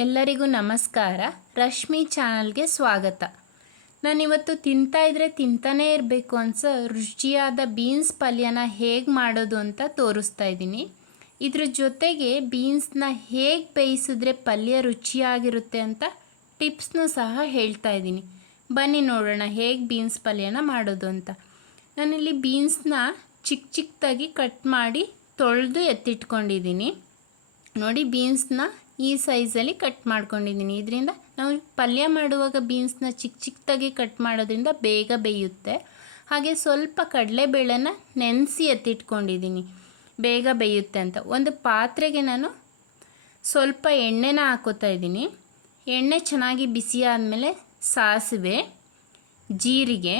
ಎಲ್ಲರಿಗೂ ನಮಸ್ಕಾರ. ರಶ್ಮಿ ಚಾನಲ್ಗೆ ಸ್ವಾಗತ. ನಾನಿವತ್ತು ತಿಂತಾ ಇದ್ರೆ ತಿಂತಾನೇ ಇರಬೇಕು ಅನ್ಸೋ ರುಚಿಯಾದ ಬೀನ್ಸ್ ಪಲ್ಯನ ಹೇಗೆ ಮಾಡೋದು ಅಂತ ತೋರಿಸ್ತಾ ಇದ್ದೀನಿ. ಇದ್ರ ಜೊತೆಗೆ ಬೀನ್ಸ್ನ ಹೇಗೆ ಬೇಯಿಸಿದ್ರೆ ಪಲ್ಯ ರುಚಿಯಾಗಿರುತ್ತೆ ಅಂತ ಟಿಪ್ಸ್ನೂ ಸಹ ಹೇಳ್ತಾ ಇದ್ದೀನಿ. ಬನ್ನಿ ನೋಡೋಣ ಹೇಗೆ ಬೀನ್ಸ್ ಪಲ್ಯನ ಮಾಡೋದು ಅಂತ. ನಾನಿಲ್ಲಿ ಬೀನ್ಸ್ನ ಚಿಕ್ಕ ಚಿಕ್ಕದಾಗಿ ಕಟ್ ಮಾಡಿ ತೊಳೆದು ಎತ್ತಿಟ್ಕೊಂಡಿದ್ದೀನಿ. ನೋಡಿ ಬೀನ್ಸ್ನ ಈ ಸೈಜಲ್ಲಿ ಕಟ್ ಮಾಡ್ಕೊಂಡಿದ್ದೀನಿ. ಇದರಿಂದ ನಾವು ಪಲ್ಯ ಮಾಡುವಾಗ ಬೀನ್ಸ್ನ ಚಿಕ್ಕ ಚಿಕ್ಕದಾಗಿ ಕಟ್ ಮಾಡೋದ್ರಿಂದ ಬೇಗ ಬೇಯುತ್ತೆ. ಹಾಗೆ ಸ್ವಲ್ಪ ಕಡಲೆಬೇಳೆನ ನೆನೆಸಿ ಎತ್ತಿಟ್ಕೊಂಡಿದ್ದೀನಿ. ಬೇಗ ಬೇಯುತ್ತೆ ಅಂತ. ಒಂದು ಪಾತ್ರೆಗೆ ನಾನು ಸ್ವಲ್ಪ ಎಣ್ಣೆನ ಹಾಕೋತಾ ಇದ್ದೀನಿ. ಎಣ್ಣೆ ಚೆನ್ನಾಗಿ ಬಿಸಿ ಆದಮೇಲೆ ಸಾಸಿವೆ, ಜೀರಿಗೆ,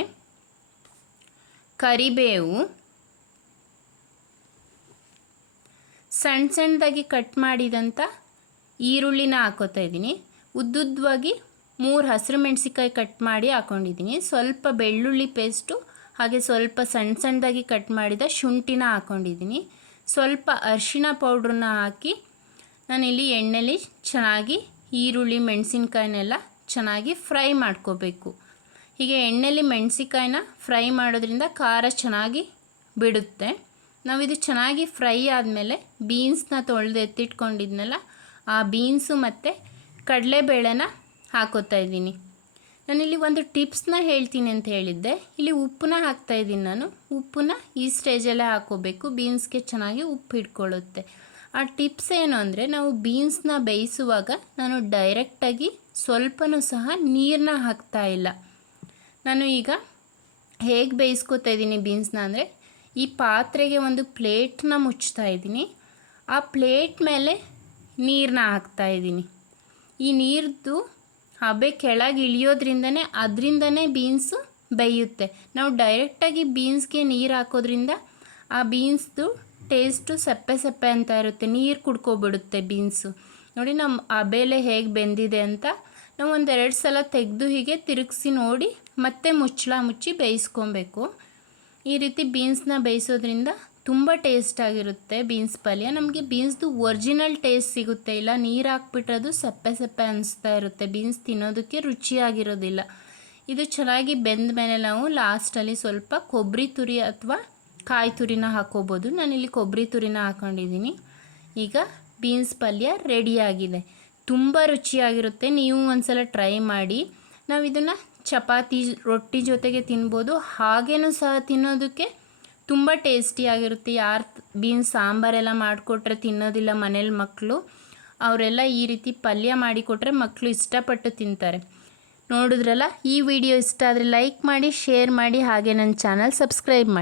ಕರಿಬೇವು, ಸಣ್ಣ ಸಣ್ಣದಾಗಿ ಕಟ್ ಮಾಡಿದಂಥ ಈರುಳ್ಳಿನ ಹಾಕೋತಾ ಇದ್ದೀನಿ. ಉದ್ದುದ್ದವಾಗಿ ಮೂರು ಹಸಿರು ಮೆಣಸಿಕಾಯಿ ಕಟ್ ಮಾಡಿ ಹಾಕೊಂಡಿದ್ದೀನಿ. ಸ್ವಲ್ಪ ಬೆಳ್ಳುಳ್ಳಿ ಪೇಸ್ಟು ಹಾಗೆ ಸ್ವಲ್ಪ ಸಣ್ಣ ಸಣ್ಣದಾಗಿ ಕಟ್ ಮಾಡಿದ ಶುಂಠಿನ ಹಾಕ್ಕೊಂಡಿದ್ದೀನಿ ಸ್ವಲ್ಪ ಅರಿಶಿಣ ಪೌಡ್ರನ್ನ ಹಾಕಿ ನಾನಿಲ್ಲಿ ಎಣ್ಣೆಲಿ ಚೆನ್ನಾಗಿ ಈರುಳ್ಳಿ, ಮೆಣಸಿನ್ಕಾಯಿನೆಲ್ಲ ಚೆನ್ನಾಗಿ ಫ್ರೈ ಮಾಡ್ಕೋಬೇಕು. ಹೀಗೆ ಎಣ್ಣೆಲಿ ಮೆಣಸಿಕಾಯಿನ ಫ್ರೈ ಮಾಡೋದ್ರಿಂದ ಖಾರ ಚೆನ್ನಾಗಿ ಬಿಡುತ್ತೆ. ನಾವಿದು ಚೆನ್ನಾಗಿ ಫ್ರೈ ಆದಮೇಲೆ ಬೀನ್ಸ್ನ ತೊಳೆದು ಎತ್ತಿಟ್ಕೊಂಡಿದ್ನಲ್ಲ ಬೀನ್ಸು ಮತ್ತು ಕಡಲೆಬೇಳೆನ ಹಾಕೋತಾ ಇದ್ದೀನಿ. ನಾನಿಲ್ಲಿ ಒಂದು ಟಿಪ್ಸ್ನ ಹೇಳ್ತೀನಿ ಅಂತ ಹೇಳಿದ್ದೆ. ಇಲ್ಲಿ ಉಪ್ಪನ್ನ ಹಾಕ್ತಾ ಇದ್ದೀನಿ ನಾನು. ಉಪ್ಪನ್ನ ಈ ಸ್ಟೇಜಲ್ಲೇ ಹಾಕೋಬೇಕು. ಬೀನ್ಸ್ಗೆ ಚೆನ್ನಾಗಿ ಉಪ್ಪು ಹಿಡ್ಕೊಳ್ಳುತ್ತೆ. ಆ ಟಿಪ್ಸ್ ಏನು ಅಂದರೆ, ನಾವು ಬೀನ್ಸ್ನ ಬೇಯಿಸುವಾಗ ನಾನು ಡೈರೆಕ್ಟಾಗಿ ಸ್ವಲ್ಪನೂ ಸಹ ನೀರನ್ನ ಹಾಕ್ತಾ ಇಲ್ಲ. ನಾನು ಈಗ ಹೇಗೆ ಬೇಯಿಸ್ಕೊತಾ ಇದ್ದೀನಿ ಬೀನ್ಸ್ನ ಅಂದರೆ, ಈ ಪಾತ್ರೆಗೆ ಒಂದು ಪ್ಲೇಟ್ನ ಮುಚ್ತಾ ಇದ್ದೀನಿ. ಆ ಪ್ಲೇಟ್ ಮೇಲೆ ನೀರನ್ನ ಹಾಕ್ತಾ ಇದ್ದೀನಿ. ಈ ನೀರದ್ದು ಹಬೆ ಕೆಳಗೆ ಇಳಿಯೋದ್ರಿಂದನೇ ಅದರಿಂದನೇ ಬೀನ್ಸು ಬೇಯುತ್ತೆ. ನಾವು ಡೈರೆಕ್ಟಾಗಿ ಬೀನ್ಸ್ಗೆ ನೀರು ಹಾಕೋದ್ರಿಂದ ಆ ಬೀನ್ಸ್ದು ಟೇಸ್ಟು ಸಪ್ಪೆ ಸಪ್ಪೆ ಅಂತ ಇರುತ್ತೆ. ನೀರು ಕುಡ್ಕೊಬಿಡುತ್ತೆ ಬೀನ್ಸು. ನೋಡಿ ನಮ್ಮ ಹಬೆಲೆ ಹೇಗೆ ಬೆಂದಿದೆ ಅಂತ ನಾವು ಒಂದೆರಡು ಸಲ ತೆಗೆದು ಹೀಗೆ ತಿರುಗಿಸಿ ನೋಡಿ ಮತ್ತೆ ಮುಚ್ಚಳ ಮುಚ್ಚಿ ಬೇಯಿಸ್ಕೊಬೇಕು. ಈ ರೀತಿ ಬೀನ್ಸ್ನ ಬೇಯಿಸೋದ್ರಿಂದ ತುಂಬ ಟೇಸ್ಟ್ ಆಗಿರುತ್ತೆ ಬೀನ್ಸ್ ಪಲ್ಯ. ನಮಗೆ ಬೀನ್ಸ್ದು ಒರಿಜಿನಲ್ ಟೇಸ್ಟ್ ಸಿಗುತ್ತೆ. ಇಲ್ಲ, ನೀರು ಅದು ಸಪ್ಪೆ ಸಪ್ಪೆ ಅನಿಸ್ತಾ ಇರುತ್ತೆ. ಬೀನ್ಸ್ ತಿನ್ನೋದಕ್ಕೆ ರುಚಿಯಾಗಿರೋದಿಲ್ಲ. ಇದು ಚೆನ್ನಾಗಿ ಬೆಂದ ಮೇಲೆ ನಾವು ಲಾಸ್ಟಲ್ಲಿ ಸ್ವಲ್ಪ ಕೊಬ್ಬರಿ ತುರಿ ಅಥವಾ ಕಾಯಿ ತುರಿನ ಹಾಕೋಬೋದು. ನಾನಿಲ್ಲಿ ಕೊಬ್ಬರಿ ತುರಿನ ಹಾಕೊಂಡಿದ್ದೀನಿ. ಈಗ ಬೀನ್ಸ್ ಪಲ್ಯ ರೆಡಿಯಾಗಿದೆ ತುಂಬ ರುಚಿಯಾಗಿರುತ್ತೆ. ನೀವು ಒಂದ್ಸಲ ಟ್ರೈ ಮಾಡಿ. ನಾವು ಇದನ್ನು ಚಪಾತಿ, ರೊಟ್ಟಿ ಜೊತೆಗೆ ತಿನ್ಬೋದು. ಹಾಗೇನೂ ಸಹ ತಿನ್ನೋದಕ್ಕೆ ತುಂಬ ಟೇಸ್ಟಿಯಾಗಿರುತ್ತೆ ಯಾರು ಬೀನ್ಸ್ ಸಾಂಬಾರೆಲ್ಲ ಮಾಡಿಕೊಟ್ರೆ ತಿನ್ನೋದಿಲ್ಲ ಮನೇಲಿ ಮಕ್ಕಳು ಅವರೆಲ್ಲ ಈ ರೀತಿ ಪಲ್ಯ ಮಾಡಿಕೊಟ್ರೆ ಮಕ್ಕಳು ಇಷ್ಟಪಟ್ಟು ತಿಂತಾರೆ. ನೋಡಿದ್ರಲ್ಲ? ಈ ವಿಡಿಯೋ ಇಷ್ಟ ಆದರೆ ಲೈಕ್ ಮಾಡಿ ಶೇರ್ ಮಾಡಿ, ಹಾಗೆ ನನ್ನ ಚಾನಲ್ ಸಬ್ಸ್ಕ್ರೈಬ್ ಮಾಡಿ.